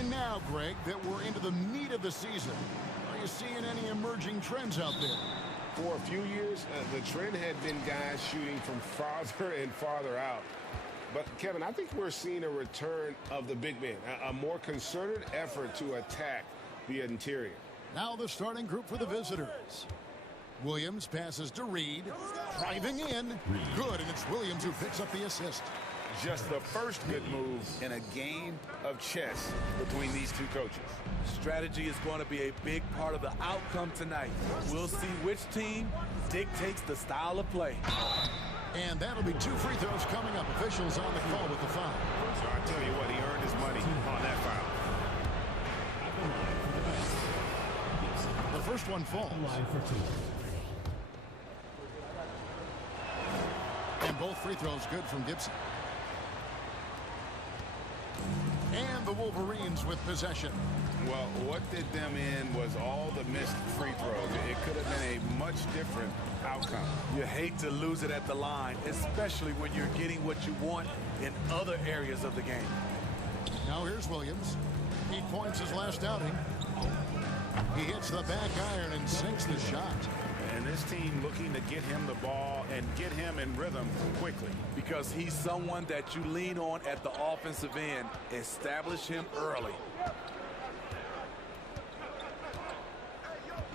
And now, Greg, that we're into the meat of the season, are you seeing any emerging trends out there? For a few years, the trend had been guys shooting from farther and farther out. But, Kevin, I think we're seeing a return of the big man, a more concerted effort to attack the interior. Now the starting group for the visitors. Williams passes to Reed, driving in. Good, and it's Williams who picks up the assist. Just the first good move in a game of chess between these two coaches. Strategy is going to be a big part of the outcome tonight. We'll see which team dictates the style of play. And that'll be 2 free throws coming up. Officials on the call with the foul. So I tell you what, he earned his money on that foul. The first one falls. And both free throws good from Gibson. And the Wolverines with possession. Well, what did them in was all the missed free throws. It could have been a much different outcome. You hate to lose it at the line, especially when you're getting what you want in other areas of the game. Now here's Williams. 8 points his last outing. He hits the back iron and sinks the shot. And this team looking to get him the ball and get him in rhythm quickly. Because he's someone that you lean on at the offensive end. Establish him early.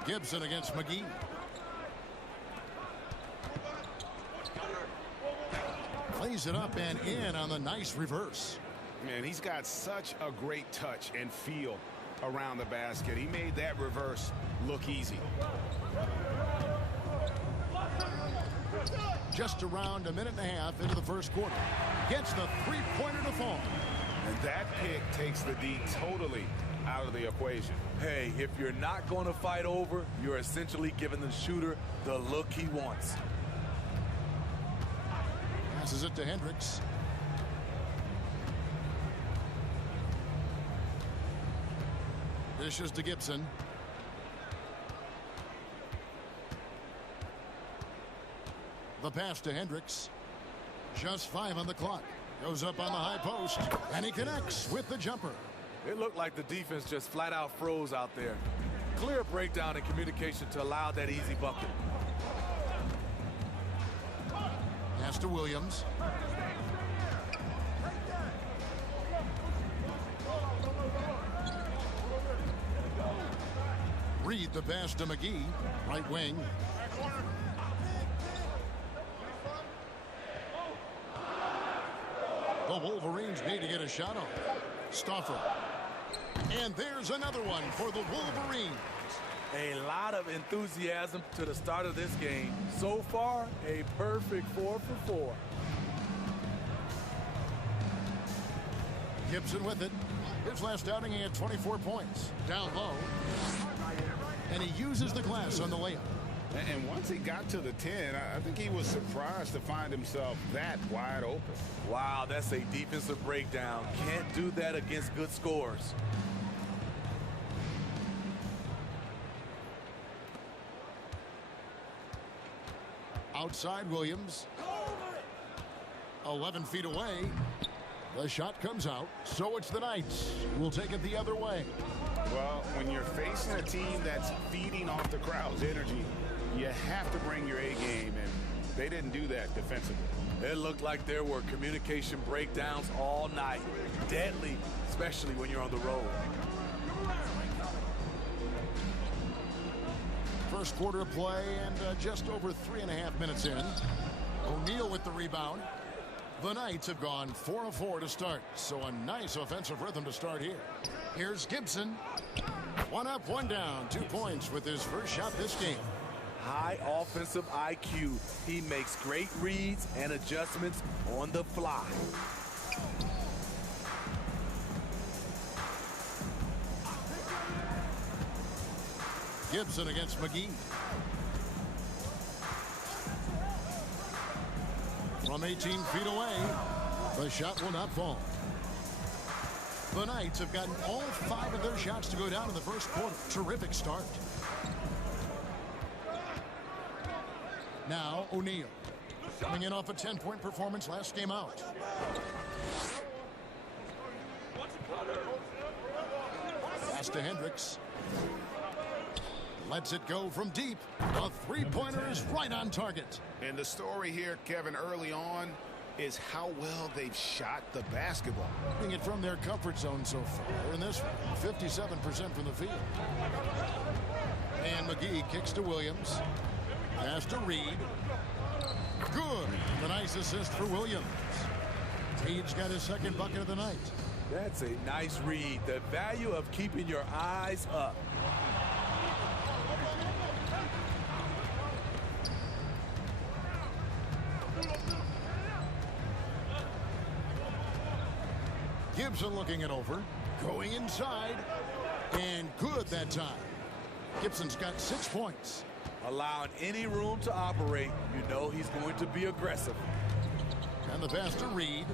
Gibson against McGee. Plays it up and in on the nice reverse. Man, he's got such a great touch and feel around the basket. He made that reverse look easy. Just around a minute and a half into the first quarter. Gets the three-pointer to fall. And that pick takes the D totally out of the equation. Hey, if you're not going to fight over, you're essentially giving the shooter the look he wants. Passes it to Hendricks. Dishes to Gibson. The pass to Hendricks. Just 5 on the clock. Goes up on the high post, and he connects with the jumper. It looked like the defense just flat out froze out there. Clear breakdown in communication to allow that easy bucket. Pass to Williams. Reed the pass to McGee, right wing. The Wolverines need to get a shot on. Stauffer. And there's another one for the Wolverines. A lot of enthusiasm to the start of this game. So far, a perfect 4 for 4. Gibson with it. His last outing, he had 24 points. Down low. And he uses the glass on the layup. And once he got to the 10, I think he was surprised to find himself that wide open. Wow, that's a defensive breakdown. Can't do that against good scores. Outside Williams. 11 feet away. The shot comes out, so it's the Knights who will take it the other way. Well, when you're facing a team that's feeding off the crowd's energy, you have to bring your A game, and they didn't do that defensively. It looked like there were communication breakdowns all night. Deadly, especially when you're on the road. First quarter of play and just over 3.5 minutes in. O'Neal with the rebound. The Knights have gone 4 of 4 to start, so a nice offensive rhythm to start here. Here's Gibson. 1 up, 1 down. 2 points with his first shot this game. High offensive IQ. He makes great reads and adjustments on the fly. Gibson against McGee. From 18 feet away, the shot will not fall. The Knights have gotten all 5 of their shots to go down in the first quarter. Terrific start. Now O'Neal, coming in off a 10-point performance last game out. pass to Hendricks. Lets it go from deep. A three-pointer is right on target. And the story here, Kevin, early on is how well they've shot the basketball. Getting it from their comfort zone so far in this one, 57% from the field. And McGee kicks to Williams. Pass to Reed. Good. A nice assist for Williams. Reed's got his second bucket of the night. That's a nice read. The value of keeping your eyes up. Gibson looking it over. Going inside. And good that time. Gibson's got 6 points. Allowing any room to operate, you know he's going to be aggressive. And the pass to Reed.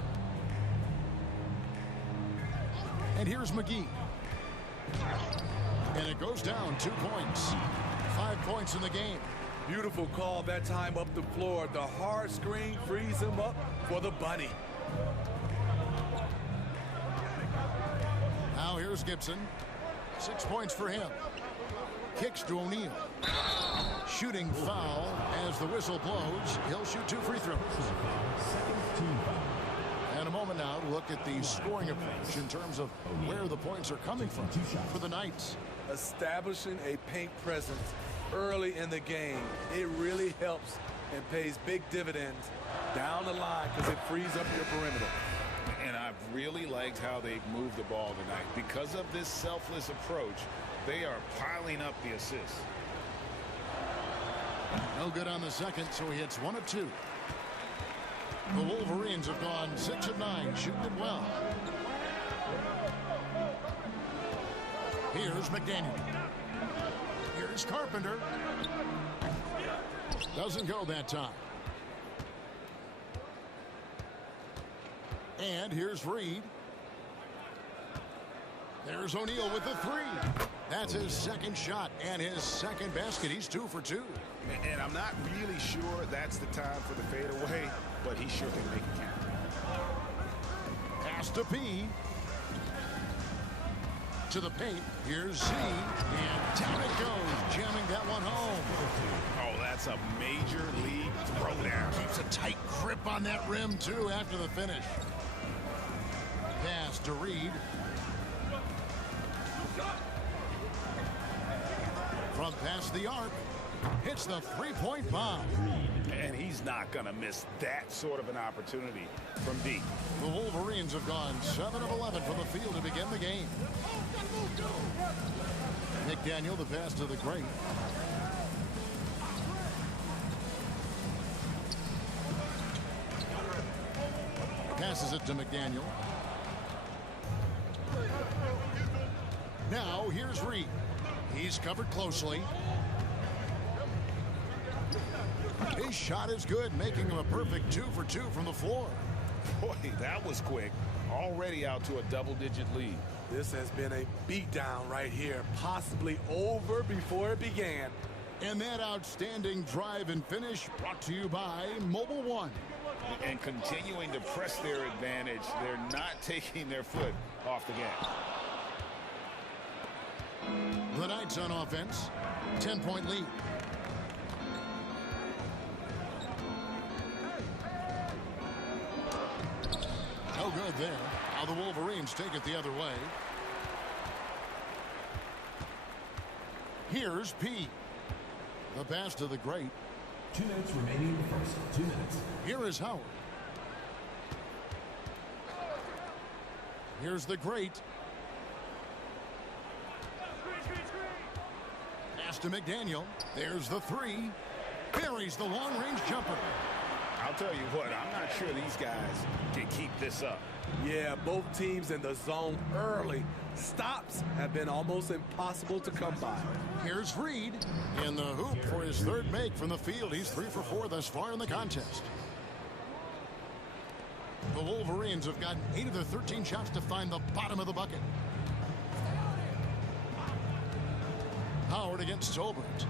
And here's McGee. And it goes down 2 points. 5 points in the game. Beautiful call that time up the floor. The hard screen frees him up for the bunny. Now here's Gibson. 6 points for him. Kicks to O'Neal. Shooting foul as the whistle blows. He'll shoot 2 free throws. And a moment now to look at the scoring approach in terms of where the points are coming from for the Knights. Establishing a paint presence early in the game. It really helps and pays big dividends down the line because it frees up your perimeter. And I've really liked how they've moved the ball tonight. Because of this selfless approach, they are piling up the assists. No good on the second, so he hits 1 of 2. The Wolverines have gone 6 of 9, shooting it well. Here's McDaniel. Here's Carpenter. Doesn't go that time. And here's Reed. There's O'Neal with the 3. That's his second shot and his second basket. He's 2 for 2. And I'm not really sure that's the time for the fadeaway, but he sure can make it count. Pass to P. To the paint. Here's Z. And down it goes. Jamming that one home. Oh, that's a major league throwdown. Keeps a tight grip on that rim, too, after the finish. Pass to Reed. From past the arc. Hits the three-point bomb. And he's not going to miss that sort of an opportunity from deep. The Wolverines have gone 7 of 11 from the field to begin the game. McDaniel, the pass to the great. Passes it to McDaniel. Now here's Reed. He's covered closely. His shot is good, making him a perfect 2 for 2 from the floor. Boy, that was quick. Already out to a double-digit lead. This has been a beatdown right here, possibly over before it began. And that outstanding drive and finish brought to you by Mobile One. And continuing to press their advantage, they're not taking their foot off the gas. The Knights on offense, 10-point lead. No good there. Now the Wolverines take it the other way. Here's P. The pass to the great. 2 minutes remaining in the first. 2 minutes. Here is Howard. Here's the great. Pass to McDaniel. There's the 3. Buries the long-range jumper. I'll tell you what, I'm not sure these guys can keep this up. Yeah, both teams in the zone early. Stops have been almost impossible to come by. Here's Reed in the hoop for his 3rd make from the field. He's 3 for 4 thus far in the contest. The Wolverines have gotten 8 of their 13 shots to find the bottom of the bucket. Howard against Tolbert.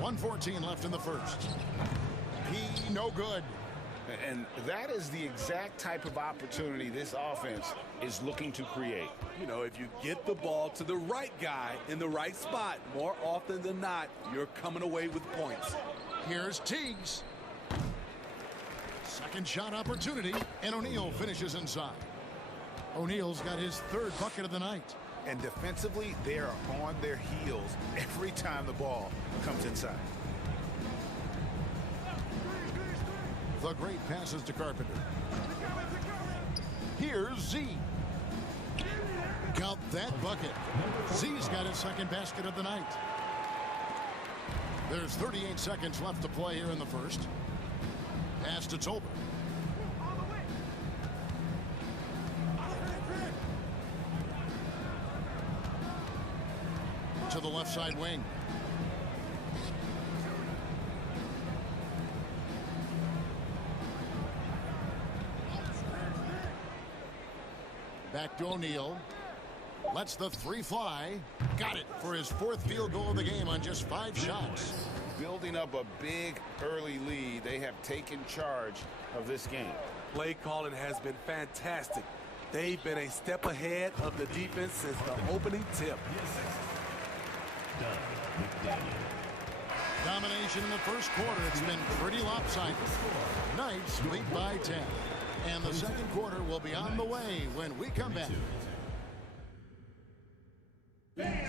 1:14 left in the first. P, no good. And that is the exact type of opportunity this offense is looking to create. You know, if you get the ball to the right guy in the right spot, more often than not, you're coming away with points. Here's Teagues. Second shot opportunity, and O'Neal finishes inside. O'Neal's got his third bucket of the night. And defensively, they are on their heels every time the ball comes inside. The great passes to Carpenter. Here's Z. Count that bucket. Z's got his second basket of the night. There's 38 seconds left to play here in the first. Pass to Tolbert. To the left side wing. Back to O'Neal. Lets the three fly. Got it for his fourth field goal of the game on just 5 shots. Building up a big early lead, they have taken charge of this game. Play calling has been fantastic. They've been a step ahead of the defense since the opening tip. Domination in the first quarter. It's been pretty lopsided. Knights lead by 10. And the second quarter will be on the way when we come back. And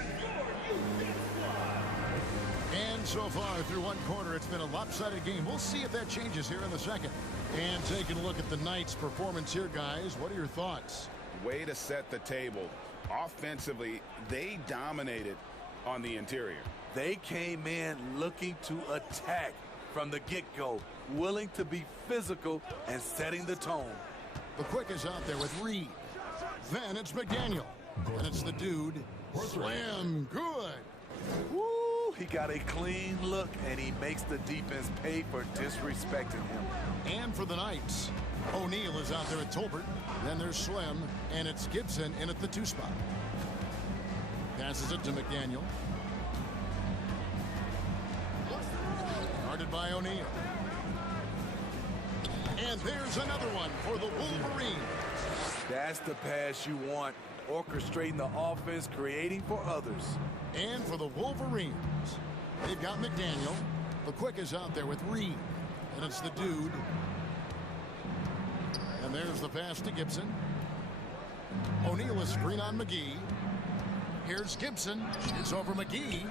so far through one quarter, it's been a lopsided game. We'll see if that changes here in the second. And taking a look at the Knights' performance here, guys, what are your thoughts? Way to set the table. Offensively, they dominated on the interior. They came in looking to attack from the get-go, willing to be physical and setting the tone. The quick is out there with Reed. Then it's McDaniel. And it's the dude. Slam. Good. Woo! He got a clean look, and he makes the defense pay for disrespecting him. And for the Knights, O'Neal is out there at Tolbert. Then there's Slim, and it's Gibson in at the 2 spot. Passes it to McDaniel. Guarded by O'Neal. And there's another one for the Wolverines. That's the pass you want. Orchestrating the offense, creating for others. And for the Wolverines, they've got McDaniel. The quick is out there with Reed. And it's the dude. And there's the pass to Gibson. O'Neal is screen on McGee. Here's Gibson. Shoots over McGee.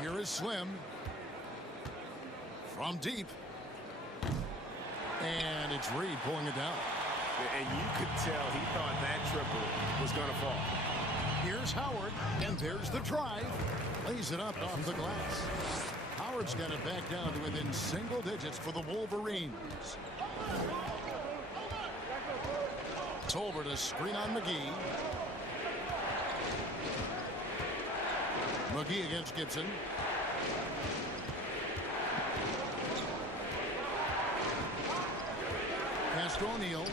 Here is Slim. From deep. And it's Reed pulling it down. And you could tell he thought that triple was going to fall. Here's Howard, and there's the drive. Lays it up off the glass. Howard's got it back down to within single digits for the Wolverines. Tolbert a screen on McGee. McGee against Gibson. Pass to O'Neal.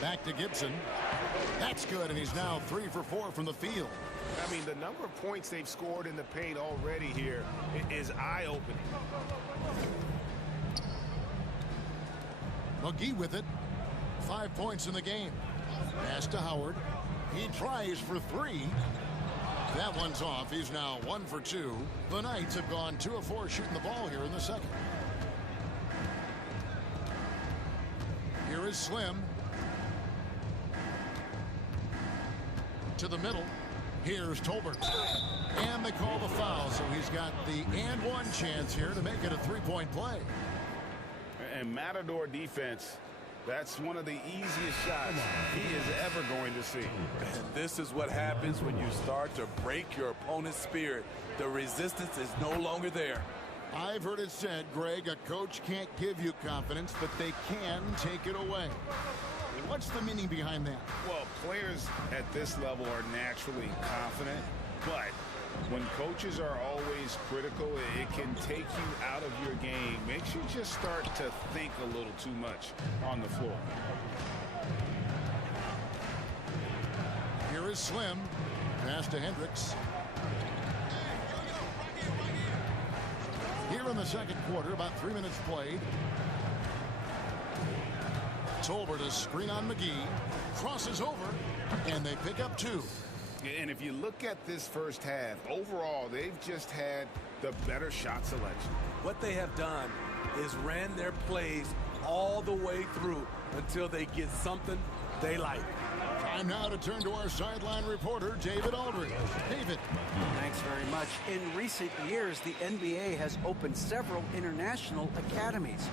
Back to Gibson. That's good, and he's now 3 for 4 from the field. I mean, the number of points they've scored in the paint already here is eye-opening. McGee with it. 5 points in the game. Pass to Howard. He tries for 3. That one's off. He's now 1 for 2. The Knights have gone 2 of 4 shooting the ball here in the second. Here is Slim. To the middle. Here's Tolbert. And they call the foul, so he's got the and one chance here to make it a 3-point play. And Matador defense, that's one of the easiest shots he is ever going to see. And this is what happens when you start to break your opponent's spirit. The resistance is no longer there. I've heard it said, Greg, a coach can't give you confidence, but they can take it away. What's the meaning behind that? Well, players at this level are naturally confident, but when coaches are always critical, it can take you out of your game. Makes you just start to think a little too much on the floor. Here is Slim. Pass to Hendricks. Here in the second quarter, about 3 minutes played. Tolbert a screen on McGee. Crosses over, and they pick up 2. And if you look at this first half, overall, they've just had the better shot selection. What they have done is ran their plays all the way through until they get something they like. Time now to turn to our sideline reporter, David Aldridge. David. Thanks very much. In recent years, the NBA has opened several international academies.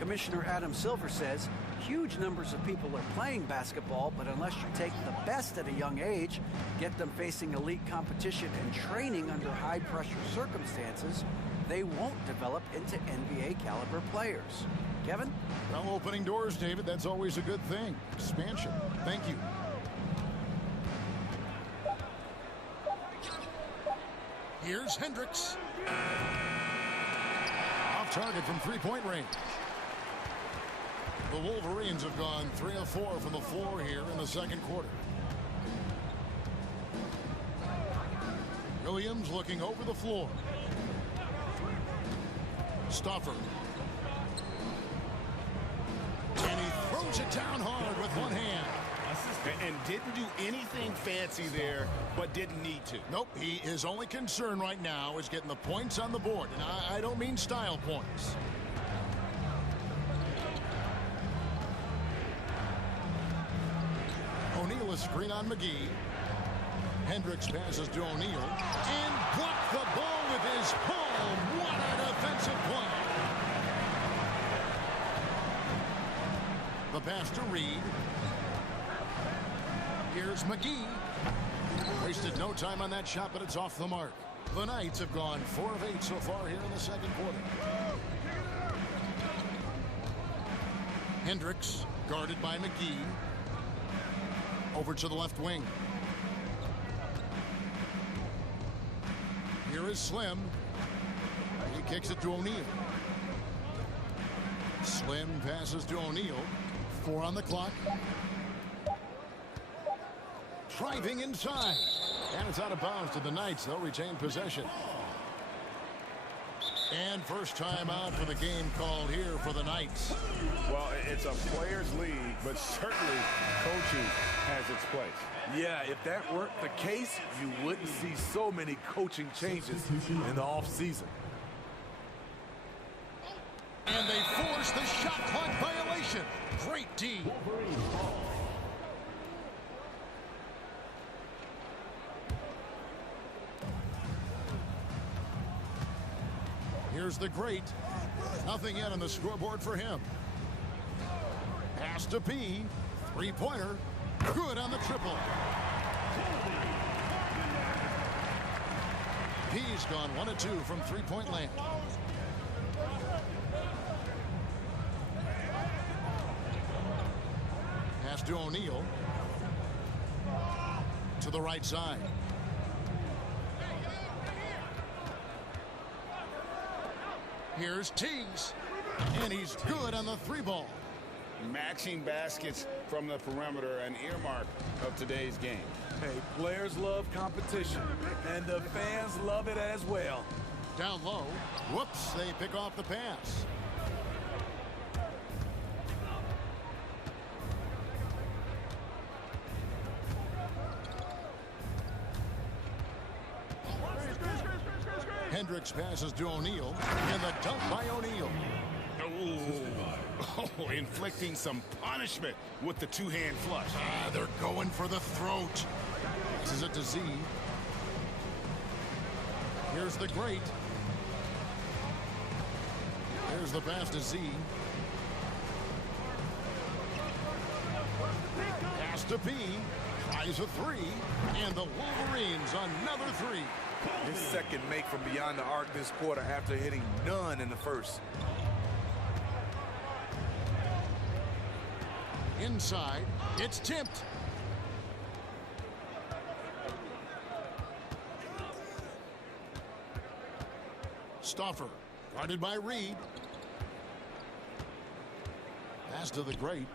Commissioner Adam Silver says huge numbers of people are playing basketball, but unless you take the best at a young age, get them facing elite competition and training under high-pressure circumstances, they won't develop into NBA-caliber players. Kevin? Well, opening doors, David, that's always a good thing. Expansion. Thank you. Here's Hendricks. Off target from three-point range. The Wolverines have gone 3 of 4 from the floor here in the second quarter. Williams looking over the floor. Stoffer. And he throws it down hard with one hand. And didn't do anything fancy there, but didn't need to. Nope, his only concern right now is getting the points on the board. And I don't mean style points. O'Neal a screen on McGee. Hendricks passes to O'Neal and blocked the ball with his palm. What a defensive play. The pass to Reed. Here's McGee. Wasted no time on that shot, but it's off the mark. The Knights have gone 4 of 8 so far here in the second quarter. Hendricks guarded by McGee. Over to the left wing. Here is Slim. He kicks it to O'Neal. Slim passes to O'Neal. 4 on the clock. Driving inside. And it's out of bounds to the Knights. They'll retain possession. And first time out for the game called here for the Knights. Well, it's a players' league, but certainly coaching has its place. Yeah, if that weren't the case, you wouldn't see so many coaching changes in the offseason. And they force the shot clock violation. Great D. Here's the great. Nothing yet on the scoreboard for him. Pass to P. Three-pointer. Good on the triple. P's gone 1 of 2 from three-point land. Pass to O'Neal. To the right side. Here's Teagues. And he's good on the 3-ball. Matching baskets from the perimeter, an earmark of today's game. Hey, players love competition, and the fans love it as well. Down low. Whoops, they pick off the pass. Hendricks passes to O'Neal, and the dunk by O'Neal. Oh, inflicting some punishment with the two-hand flush. They're going for the throat. This is it to Z. Here's the great. Here's the pass to Z. Pass to P. Tries a 3. And the Wolverines another 3. His second make from beyond the arc this quarter after hitting none in the first. Inside, it's tipped. Stoffer, guarded by Reed. Pass to the great.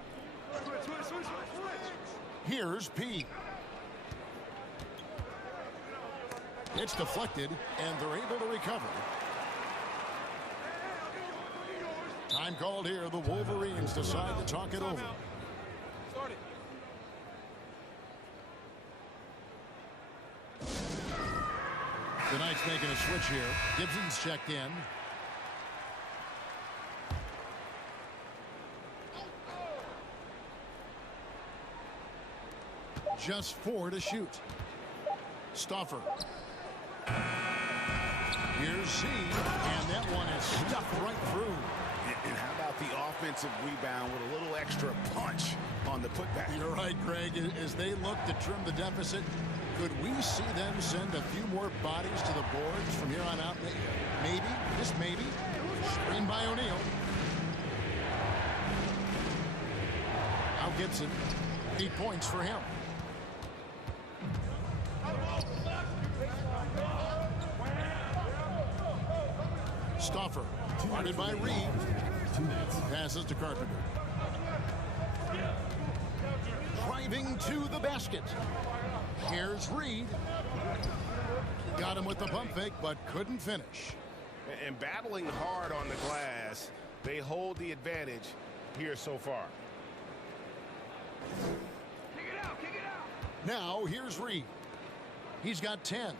Here's P. It's deflected, and they're able to recover. Time called here. The Wolverines decide to talk it over. The Knights making a switch here. Gibson's checked in. Just 4 to shoot. Stoffer. Here's Z, and that one is stuffed right through. And how about the offensive rebound with a little extra punch on the putback? You're right, Greg. As they look to trim the deficit, could we see them send a few more bodies to the boards from here on out? Maybe, just maybe. Screen by O'Neal. Now Gibson. 8 points for him. Stoffer, guarded by Reed. Passes to Carpenter. Driving to the basket. Here's Reed. Got him with the pump fake, but couldn't finish. And battling hard on the glass, they hold the advantage here so far. Kick it out, kick it out. Now here's Reed. He's got 10.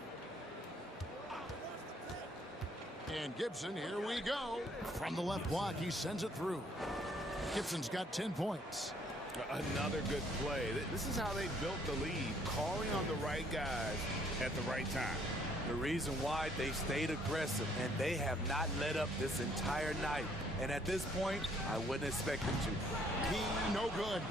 And Gibson, here we go. From the left block, he sends it through. Gibson's got 10 points. Another good play. This is how they built the lead, calling on the right guys at the right time. The reason why they stayed aggressive, and they have not let up this entire night. And at this point, I wouldn't expect them to. He no good.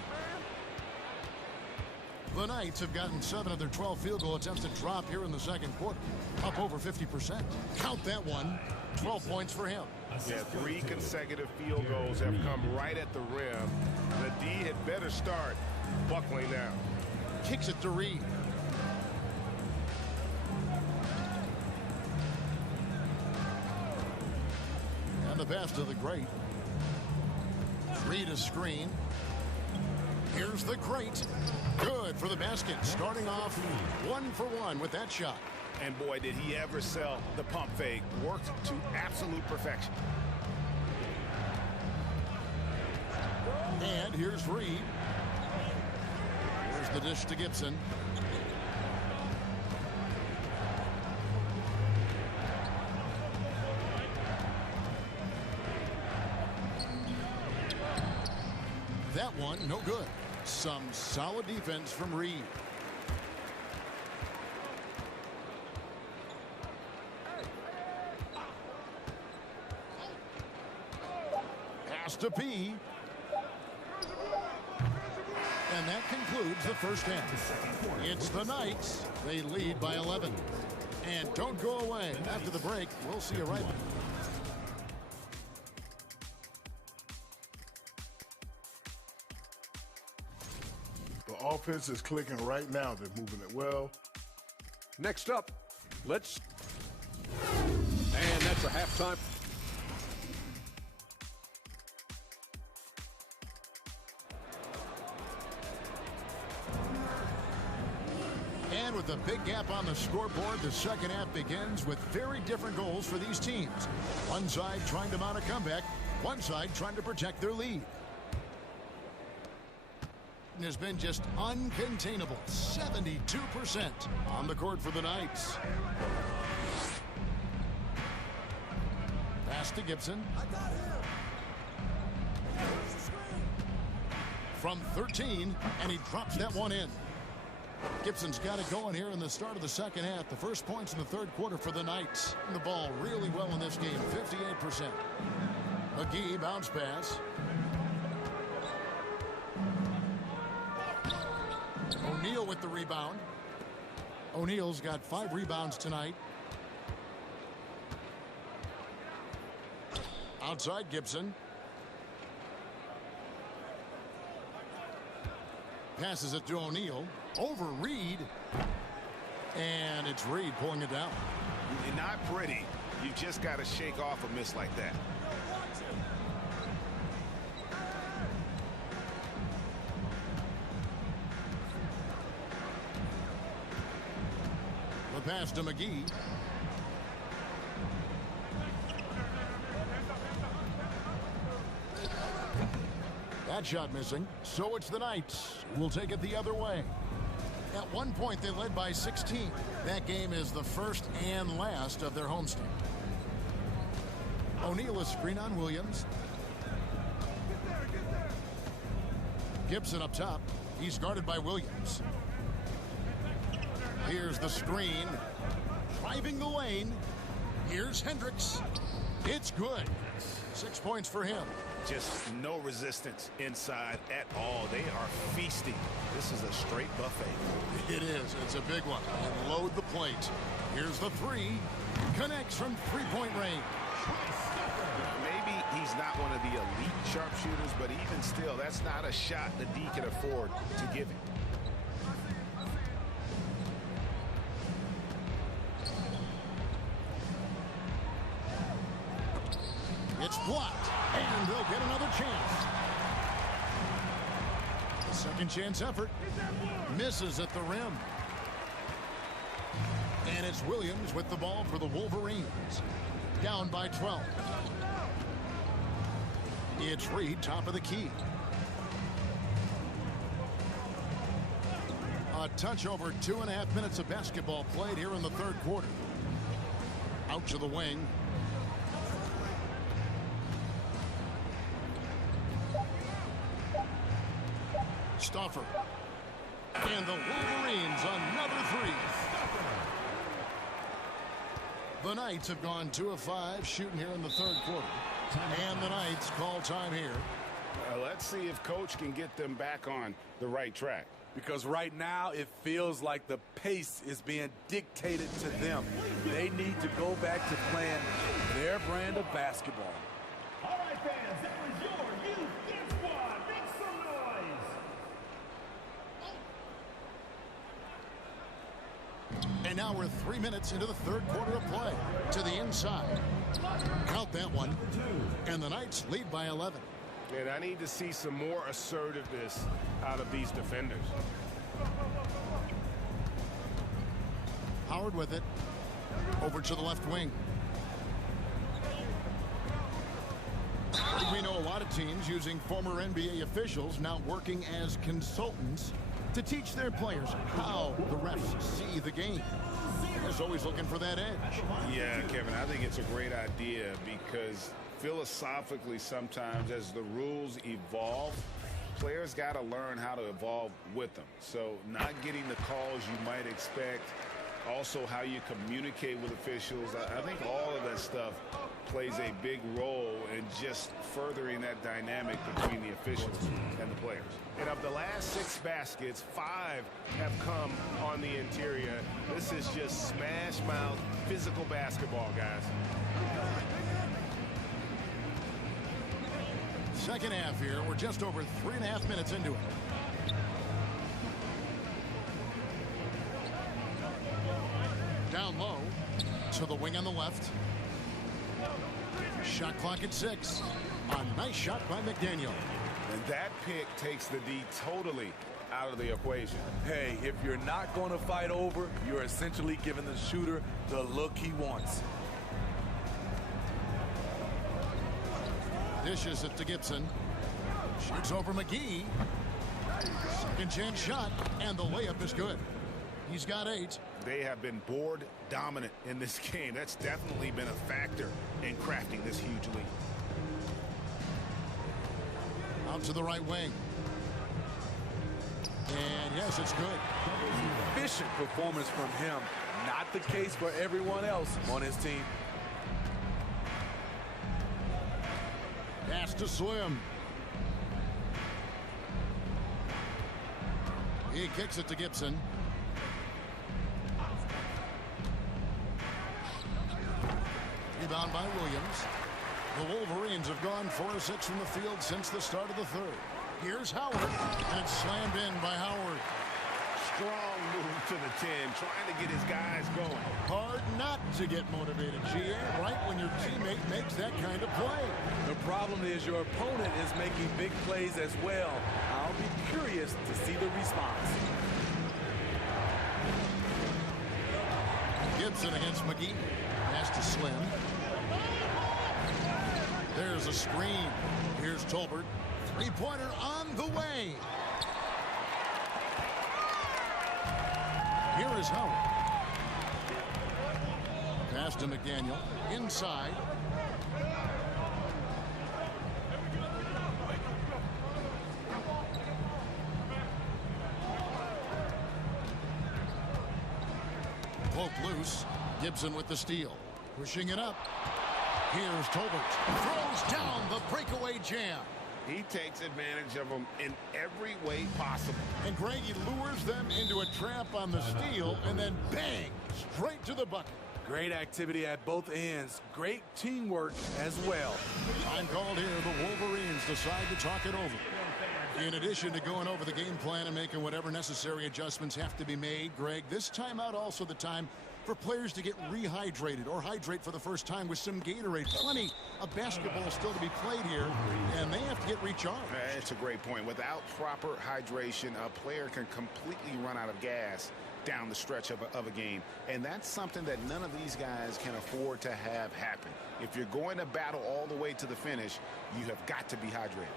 The Knights have gotten 7 of their 12 field goal attempts to drop here in the second quarter. Up over 50%. Count that one. 12 points for him. Yeah, 3 consecutive field goals have come right at the rim. The D had better start buckling down. Kicks it to Reed. And the pass to the great. Reed a screen. Here's the great. Good for the basket. Starting off 1 for 1 with that shot. And boy, did he ever sell the pump fake. Worked to absolute perfection. And here's Reed. Here's the dish to Gibson. That one, no good. Some solid defense from Reed. Pass to P. And that concludes the first half. It's the Knights. They lead by 11. And don't go away. After the break, we'll see you right back. The offense is clicking right now. They're moving it well. Next up, and that's a halftime. And with a big gap on the scoreboard, the second half begins with very different goals for these teams. One side trying to mount a comeback, one side trying to protect their lead. Has been just uncontainable. 72% on the court for the Knights. Pass to Gibson. From 13, and he drops that one in. Gibson's got it going here in the start of the second half. The first points in the third quarter for the Knights. The ball really well in this game, 58%. McGee bounce pass. O'Neal with the rebound. O'Neal's got 5 rebounds tonight. Outside Gibson. Passes it to O'Neal. Over Reed. And it's Reed pulling it down. Not pretty. You've just got to shake off a miss like that. The pass to McGee. That shot missing, so it's the Knights who will take it the other way. At one point, they led by 16. That game is the first and last of their homestand. O'Neal is screen on Williams. Gibson up top. He's guarded by Williams. Here's the screen. Driving the lane. Here's Hendricks. It's good. 6 points for him. Just no resistance inside at all. They are feasting. This is a straight buffet. It is. It's a big one. And load the plate. Here's the three. Connects from three-point range. Maybe he's not one of the elite sharpshooters, but even still, that's not a shot the D can afford to give him. It's blocked, and they'll get another chance. A second chance effort. Misses at the rim. And it's Williams with the ball for the Wolverines. Down by 12. It's Reed, top of the key. A touch over 2.5 minutes of basketball played here in the third quarter. Out to the wing. Stoffer. And the Wolverines another three. The Knights have gone 2 of 5 shooting here in the third quarter. And the Knights call time here. Let's see if Coach can get them back on the right track. Because right now it feels like the pace is being dictated to them. They need to go back to playing their brand of basketball. All right, fans, that was your youth dance squad. Make some noise. And now we're 3 minutes into the third quarter of play. To the inside. Count that one. And the Knights lead by 11. And I need to see some more assertiveness out of these defenders. Howard with it. Over to the left wing. We know a lot of teams using former NBA officials now working as consultants to teach their players how the refs see the game. They're always looking for that edge. Yeah, Kevin, I think it's a great idea because philosophically sometimes as the rules evolve, players got to learn how to evolve with them. So not getting the calls you might expect, also how you communicate with officials. I think all of that stuff plays a big role in just furthering that dynamic between the officials and the players. And of the last 6 baskets, 5 have come on the interior. This is just smash mouth physical basketball, guys. Second half here. We're just over 3.5 minutes into it. Down low to the wing on the left. Shot clock at 6. A nice shot by McDaniel. And that pick takes the D totally out of the equation. Hey, if you're not going to fight over, you're essentially giving the shooter the look he wants. Dishes it to Gibson. Shoots over McGee. Second chance shot, and the layup is good. He's got 8. They have been board dominant in this game. That's definitely been a factor in crafting this huge lead. Out to the right wing. And yes, it's good. Efficient performance from him. Not the case for everyone else on his team. Pass to Slim. He kicks it to Gibson. Rebound by Williams. The Wolverines have gone 4 of 6 from the field since the start of the third. Here's Howard, and it's slammed in by Howard. Strong move to the 10, trying to get his guys going. Hard not to get motivated, GA, right when your teammate makes that kind of play. The problem is your opponent is making big plays as well. I'll be curious to see the response. Gibson against McGee. Pass to Slim. There's a screen. Here's Tolbert. Three-pointer on the way. Here is Howard. Pass to McDaniel. Inside. Poke loose. Gibson with the steal. Pushing it up. Here's Tolbert. Throws down the breakaway jam. He takes advantage of them in every way possible. And Greg, he lures them into a trap on the steal, and then bang, straight to the bucket. Great activity at both ends. Great teamwork as well. Time called here. The Wolverines decide to talk it over. In addition to going over the game plan and making whatever necessary adjustments have to be made, Greg, this timeout also the time for players to get rehydrated or hydrate for the first time with some Gatorade. Plenty of basketball still to be played here, and they have to get recharged. That's a great point. Without proper hydration, a player can completely run out of gas down the stretch of a game, and that's something that none of these guys can afford to have happen. If you're going to battle all the way to the finish, you have got to be hydrated.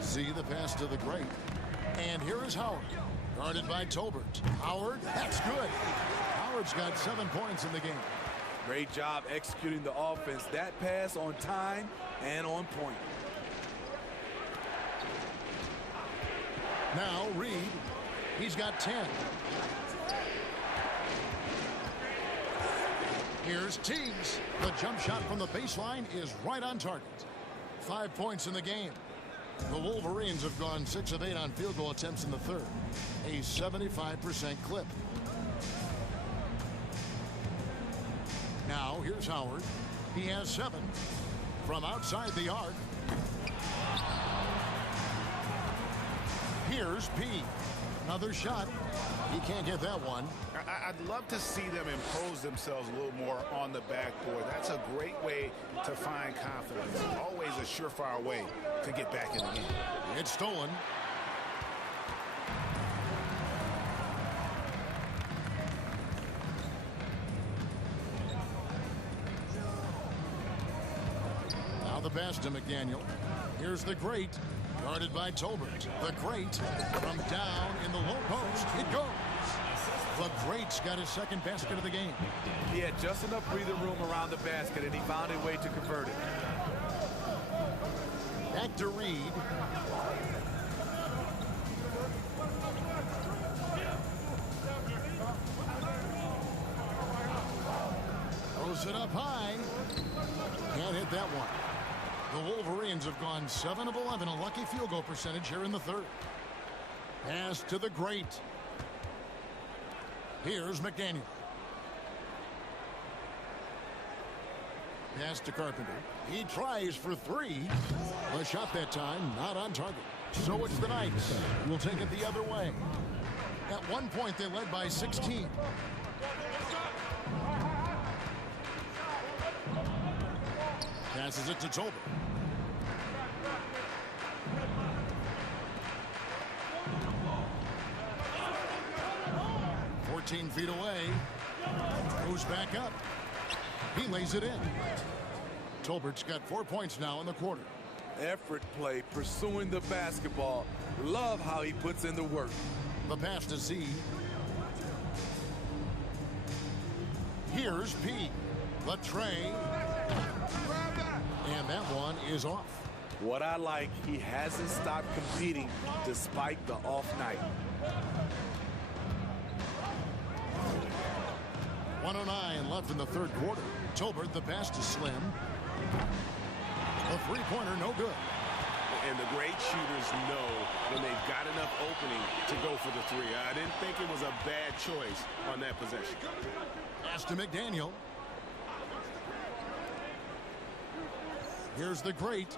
See the pass to the great. And here is Howard. Guarded by Tolbert. Howard, that's good. Howard's got 7 points in the game. Great job executing the offense. That pass on time and on point. Now Reed. He's got 10. Here's Teagues. The jump shot from the baseline is right on target. 5 points in the game. The Wolverines have gone 6 of 8 on field goal attempts in the third. A 75% clip. Now here's Howard. He has 7 from outside the arc. Here's P. Another shot. He can't get that one. I'd love to see them impose themselves a little more on the backboard. That's a great way to find confidence. Always a surefire way to get back in the game. It's stolen. Now the pass to McDaniel. Here's the great. Guarded by Tolbert. The great from down in the low post. It goes. The great's got his second basket of the game. He had just enough breathing room around the basket, and he found a way to convert it. Back to Reed. Throws it up high. Can't hit that one. The Wolverines have gone 7 of 11, a lucky field goal percentage here in the third. Pass to the great. Here's McDaniel. Pass to Carpenter. He tries for 3. The shot that time not on target. So it's the Knights. We'll take it the other way. At one point they led by 16. Passes it to Tolbert. 14 feet away. Goes back up. He lays it in. Tolbert's got 4 points now in the quarter. Effort play, pursuing the basketball. Love how he puts in the work. The pass to Z. Here's P. The tray. And that one is off. What I like, he hasn't stopped competing despite the off night. 1:09 left in the third quarter. Tolbert, the pass to Slim. The three-pointer, no good. And the great shooters know when they've got enough opening to go for the 3. I didn't think it was a bad choice on that possession. Pass to McDaniel. Here's the great.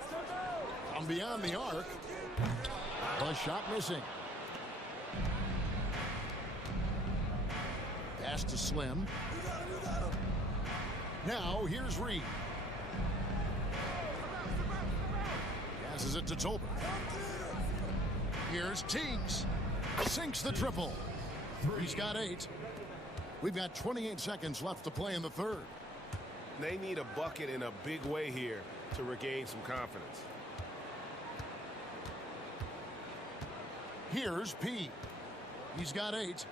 From beyond the arc. The shot missing. Pass to Slim. Now here's Reed. Passes it to Tolbert. Here's Teagues. Sinks the triple. He's got 8. We've got 28 seconds left to play in the third. They need a bucket in a big way here to regain some confidence. Here's P. He's got 8.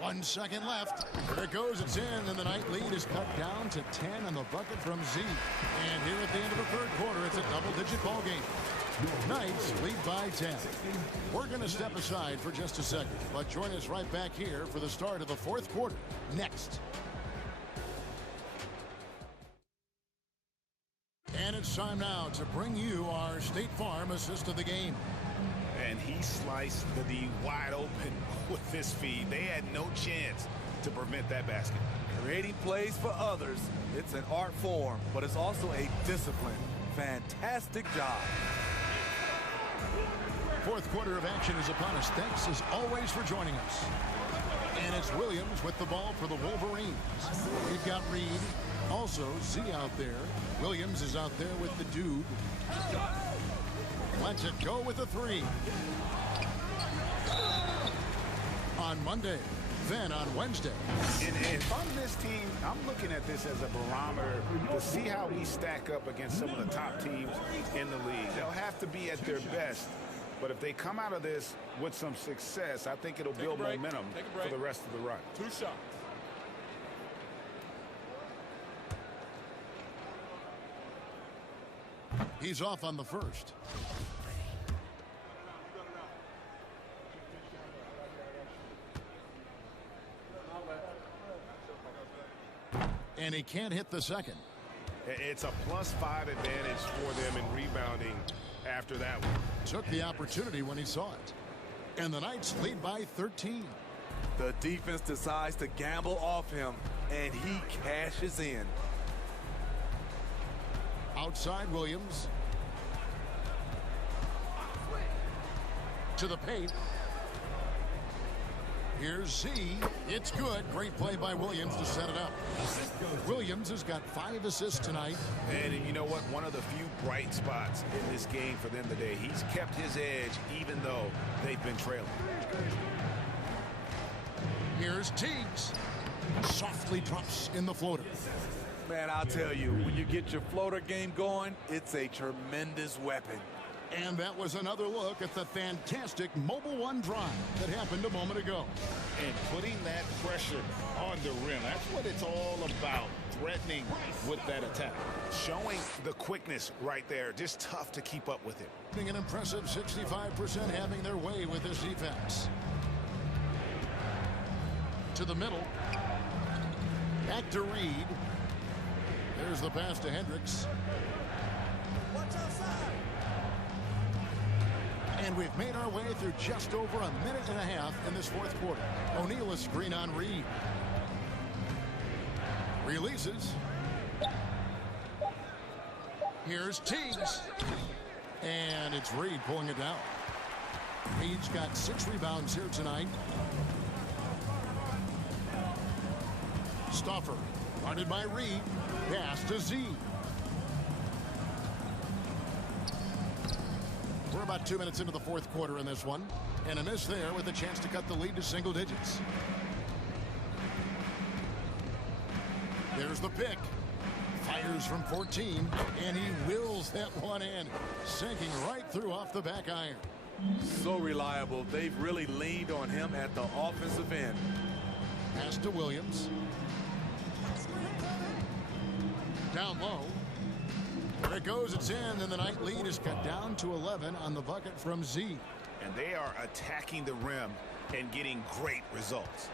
One second left. There it goes. It's in, and the night lead is cut down to 10 on the bucket from Z. And here at the end of the third quarter, it's a double-digit ball game. Knights lead by 10. We're going to step aside for just a second, but join us right back here for the start of the fourth quarter next. And it's time now to bring you our State Farm assist of the game. And he sliced the D wide open with this feed. They had no chance to prevent that basket. Creating plays for others, it's an art form, but it's also a discipline. Fantastic job. Fourth quarter of action is upon us. Thanks as always for joining us. And it's Williams with the ball for the Wolverines. We've got Reed, also Z out there. Williams is out there with the dude. Lets it go with a 3. On Monday, then on Wednesday. And if I'm this team, I'm looking at this as a barometer to see how we stack up against some of the top teams in the league. They'll have to be at their best. But if they come out of this with some success, I think it'll build momentum for the rest of the run. 2 shots. He's off on the first. And he can't hit the second. It's a +5 advantage for them in rebounding after that one. Took the opportunity when he saw it. And the Knights lead by 13. The defense decides to gamble off him, and he cashes in. Outside Williams. To the paint. Here's Z. It's good. Great play by Williams to set it up. Williams has got 5 assists tonight. And you know what? One of the few bright spots in this game for them today. He's kept his edge even though they've been trailing. Here's Teagues. Softly drops in the floater. Man, I'll tell you, when you get your floater game going, it's a tremendous weapon. And that was another look at the fantastic Mobile One drive that happened a moment ago. And putting that pressure on the rim, that's what it's all about, threatening with that attack. Showing the quickness right there, just tough to keep up with it. An impressive 65% having their way with this defense. To the middle. Back to Reed. There's the pass to Hendricks. And we've made our way through just over a minute and a half in this fourth quarter. O'Neal is screen on Reed. Releases. Here's Teagues. And it's Reed pulling it down. Reed's got 6 rebounds here tonight. Stauffer, guarded by Reed. Pass to Z. We're about 2 minutes into the fourth quarter in this one. And a miss there with a chance to cut the lead to single digits. There's the pick. Fires from 14. And he wills that one in. Sinking right through off the back iron. So reliable. They've really leaned on him at the offensive end. Pass to Williams. Down low. There it goes. It's in, and the night lead is cut down to 11 on the bucket from Z. And they are attacking the rim and getting great results.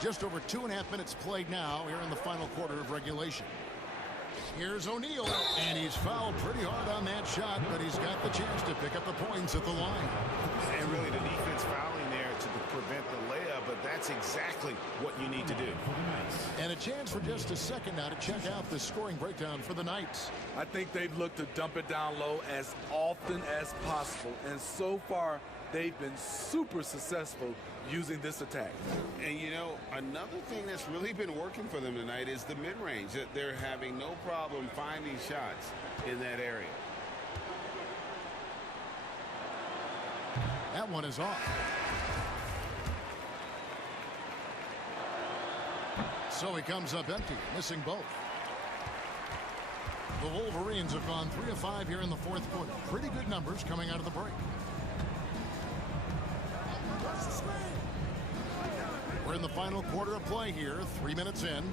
Just over 2.5 minutes played now here in the final quarter of regulation. Here's O'Neal, and he's fouled pretty hard on that shot, but he's got the chance to pick up the points at the line. And really the defense fouling there to prevent the layup, but that's exactly what you need to do. And a chance for just a second now to check out the scoring breakdown for the Knights. I think they've looked to dump it down low as often as possible, and so far they've been super successful using this attack. And, you know, another thing that's really been working for them tonight is the mid-range. That they're having no problem finding shots in that area. That one is off. So he comes up empty, missing both. The Wolverines have gone 3 of 5 here in the fourth quarter. Pretty good numbers coming out of the break. We're in the final quarter of play here, 3 minutes in.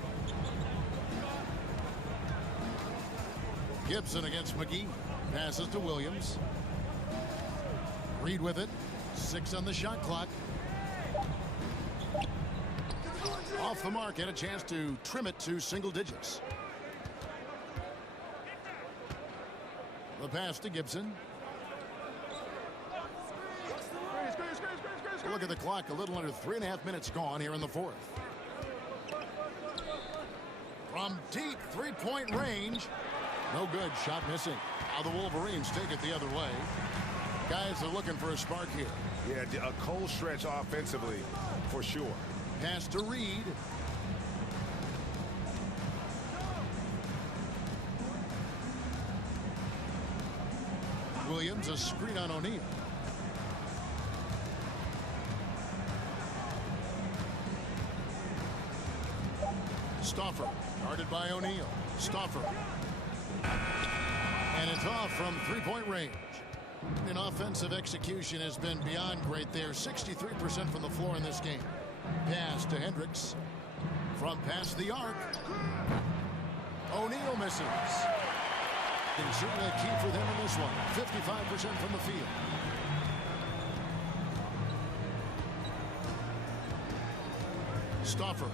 Gibson against McGee. Passes to Williams. Reed with it. 6 on the shot clock. Off the mark, and a chance to trim it to single digits. The pass to Gibson. Look at the clock, a little under 3.5 minutes gone here in the fourth. From deep three-point range. No good, shot missing. Now the Wolverines take it the other way. Guys are looking for a spark here. Yeah, a cold stretch offensively, for sure. Pass to Reed. Williams, a screen on O'Neal. Stauffer, guarded by O'Neal. Stauffer. And it's off from three-point range. And offensive execution has been beyond great there. 63% from the floor in this game. Pass to Hendricks. From past the arc. O'Neal misses. And certainly a key for them in this one. 55% from the field. Stauffer.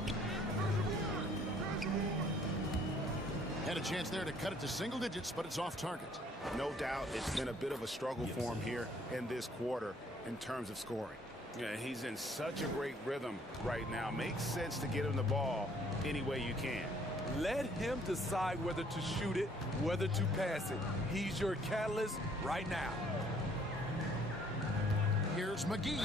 Had a chance there to cut it to single digits, but it's off target. No doubt it's been a bit of a struggle for him here in this quarter in terms of scoring. Yeah, he's in such a great rhythm right now. Makes sense to get him the ball any way you can. Let him decide whether to shoot it, whether to pass it. He's your catalyst right now. Here's McGee.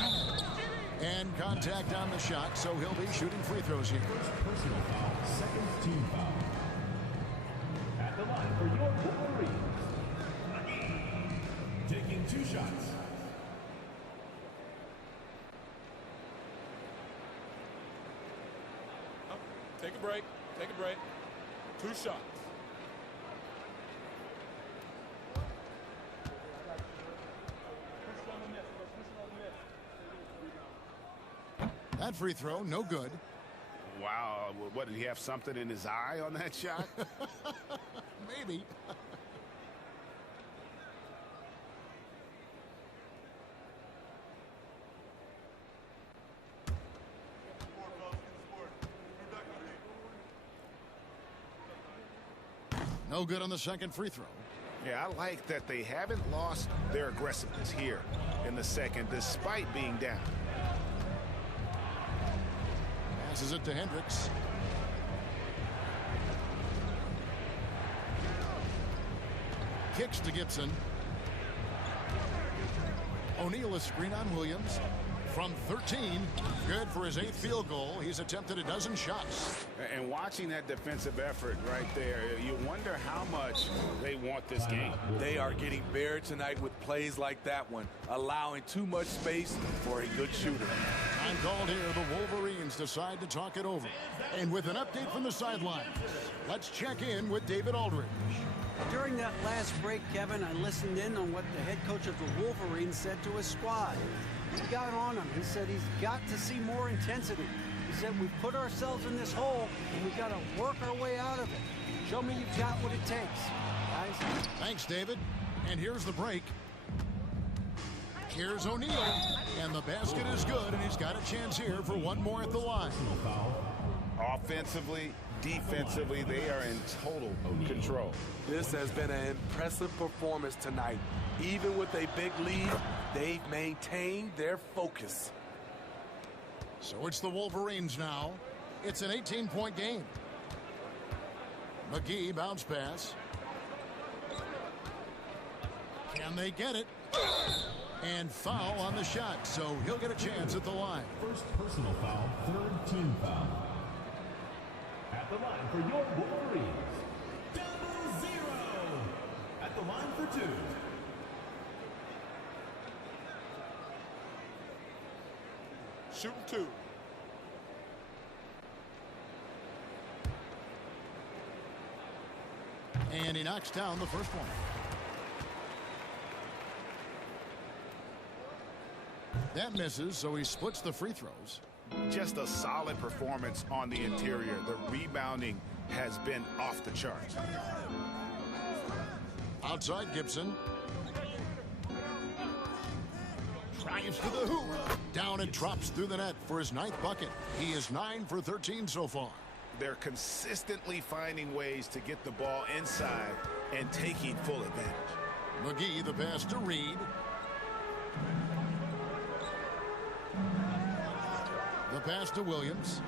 And contact on the shot, so he'll be shooting free throws here. Personal foul, second team foul. At the line for your Wolverines. Taking 2 shots. Take a break. Take a break. 2 shots. That free throw, no good. Wow, what, did he have something in his eye on that shot? Maybe. No good on the second free throw. Yeah, I like that they haven't lost their aggressiveness here in the second, despite being down. Passes it to Hendricks. Kicks to Gibson. O'Neal a screen on Williams. From 13, good for his 8th field goal. He's attempted a dozen shots. And watching that defensive effort right there, you wonder how much they want this game. They are getting buried tonight with plays like that one, allowing too much space for a good shooter. Time called here. The Wolverines decide to talk it over. And with an update from the sidelines, let's check in with David Aldridge. During that last break, Kevin, I listened in on what the head coach of the Wolverines said to his squad. He got on him. He said he's got to see more intensity. He said we've put ourselves in this hole and we've got to work our way out of it. Show me you've got what it takes, guys. Thanks, David. And here's the break. Here's O'Neal. And the basket is good, and he's got a chance here for one more at the line. Offensively, defensively, they are in total control. This has been an impressive performance tonight. Even with a big lead, they've maintained their focus. So it's the Wolverines now. It's an 18-point game. McGee bounce pass. Can they get it? And foul on the shot, so he'll get a chance at the line. First personal foul, third team foul. At the line for your Wolverines, 0-0. At the line for 2. Shooting 2. And he knocks down the first one. That misses, so he splits the free throws. Just a solid performance on the interior. The rebounding has been off the charts. Outside Gibson. Drives to the hoop. Down and drops through the net for his 9th bucket. He is 9 for 13 so far. They're consistently finding ways to get the ball inside and taking full advantage. McGee, the pass to Reed. The pass to Williams.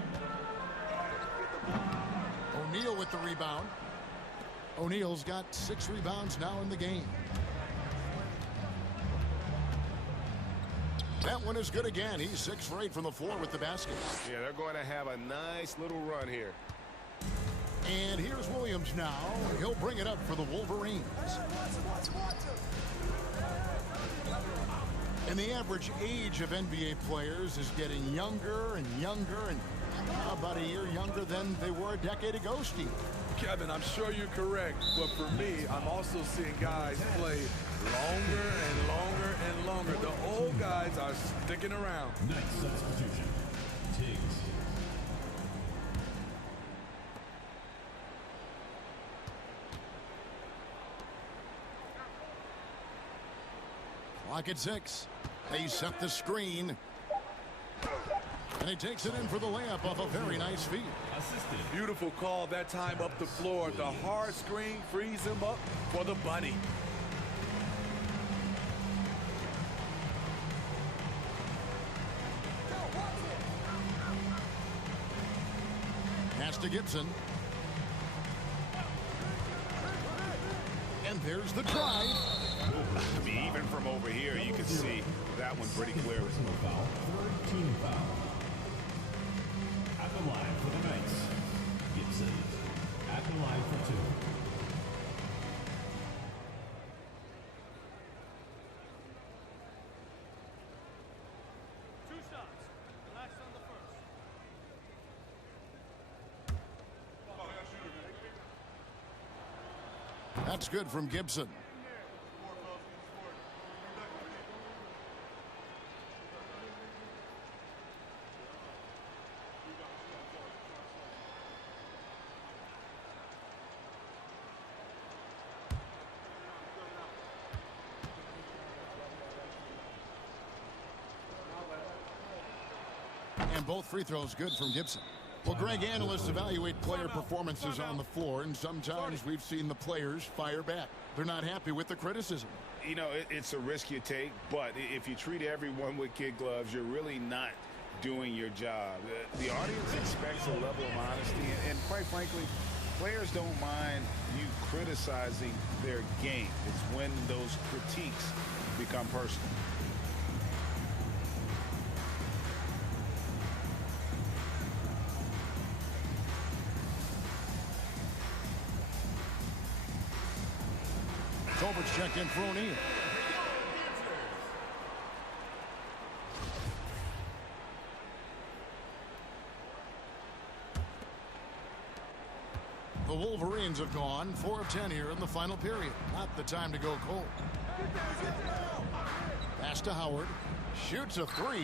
O'Neal with the rebound. O'Neal's got 6 rebounds now in the game. That one is good again. He's 6 for 8 from the floor with the basket. Yeah, they're going to have a nice little run here. And here's Williams now. He'll bring it up for the Wolverines. And the average age of NBA players is getting younger and younger, and about a year younger than they were a decade ago, Steve. Kevin, I'm sure you're correct, but for me, I'm also seeing guys play longer and longer and longer. The old guys are sticking around. Next substitution, Tiggs. Clock at 6. They set the screen. And he takes it in for the layup off a very nice feed. Assisted. Beautiful call that time up the floor. The hard screen frees him up for the bunny. Pass to Gibson. And there's the drive. I mean, even from over here, you can see that one pretty clearly. Personal foul, third team foul. At the line for the Knights, Gibson. At the line for 2. That's good from Gibson. And both free throws good from Gibson. Well, Greg, analysts evaluate player performances on the floor, and sometimes we've seen the players fire back. They're not happy with the criticism. You know, it's a risk you take, but if you treat everyone with kid gloves, you're really not doing your job. The audience expects a level of honesty, and quite frankly, players don't mind you criticizing their game. It's when those critiques become personal. Tolbert's checked in for O'Neal. The Wolverines have gone 4 of 10 here in the final period. Not the time to go cold. Pass to Howard. Shoots a 3.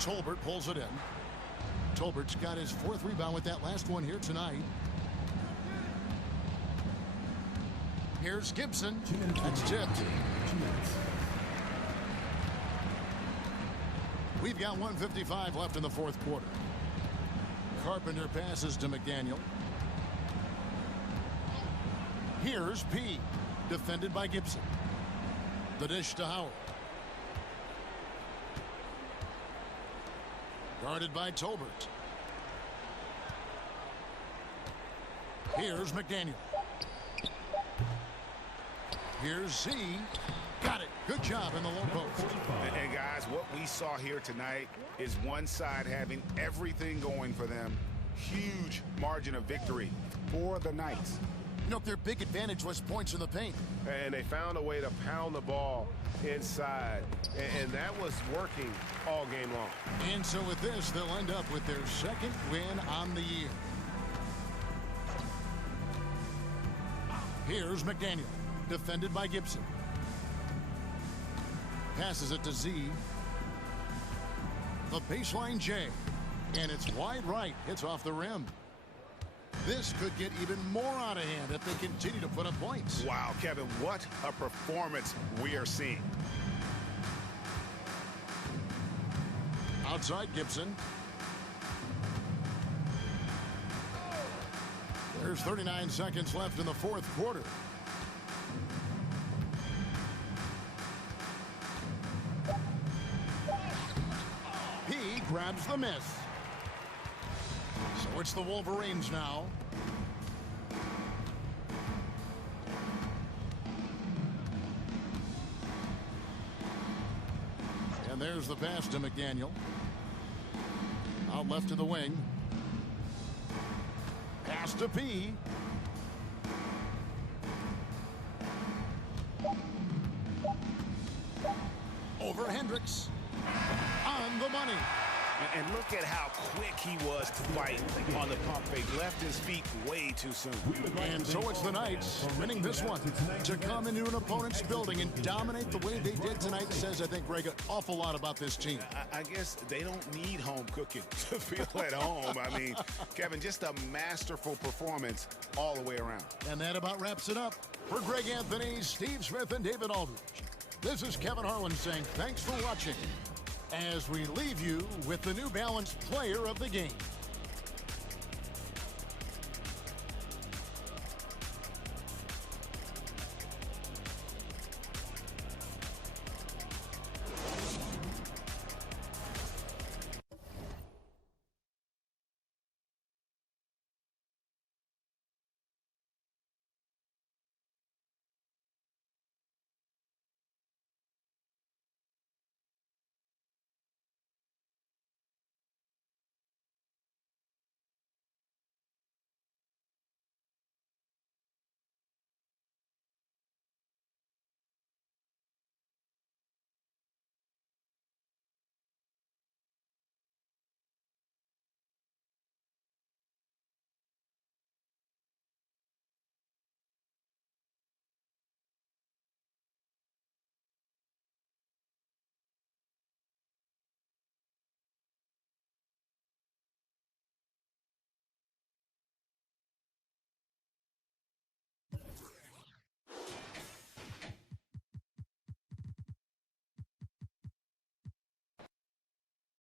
Tolbert pulls it in. Tolbert's got his 4th rebound with that last one here tonight. Here's Gibson. That's tipped. 2 minutes. We've got 1:55 left in the 4th quarter. Carpenter passes to McDaniel. Here's P. Defended by Gibson. The dish to Howard. Guarded by Tolbert. Here's McDaniel. Here's Z. Got it. Good job in the low post. And guys, what we saw here tonight is one side having everything going for them. Huge margin of victory for the Knights. You know, their big advantage was points in the paint. And they found a way to pound the ball inside. And that was working all game long. And so with this, they'll end up with their second win on the year. Here's McDaniel, defended by Gibson. Passes it to Z. The baseline J. And it's wide right. Hits off the rim. This could get even more out of hand if they continue to put up points. Wow, Kevin, what a performance we are seeing. Outside Gibson. There's 39 seconds left in the fourth quarter. He grabs the miss. So it's the Wolverines now. And there's the pass to McDaniel. Out left to the wing. Pass to P. Over Hendricks. On the money. And look at how quick he was to fight on the pump fake. Left his feet way too soon. And so it's the Knights winning this one. To come into an opponent's building and dominate the way they did tonight says, I think, Greg, an awful lot about this team. I guess they don't need home cooking to feel at home. I mean, Kevin, just a masterful performance all the way around. And that about wraps it up. For Greg Anthony, Steve Smith, and David Aldridge, this is Kevin Harlan saying thanks for watching, as we leave you with the New Balance Player of the Game.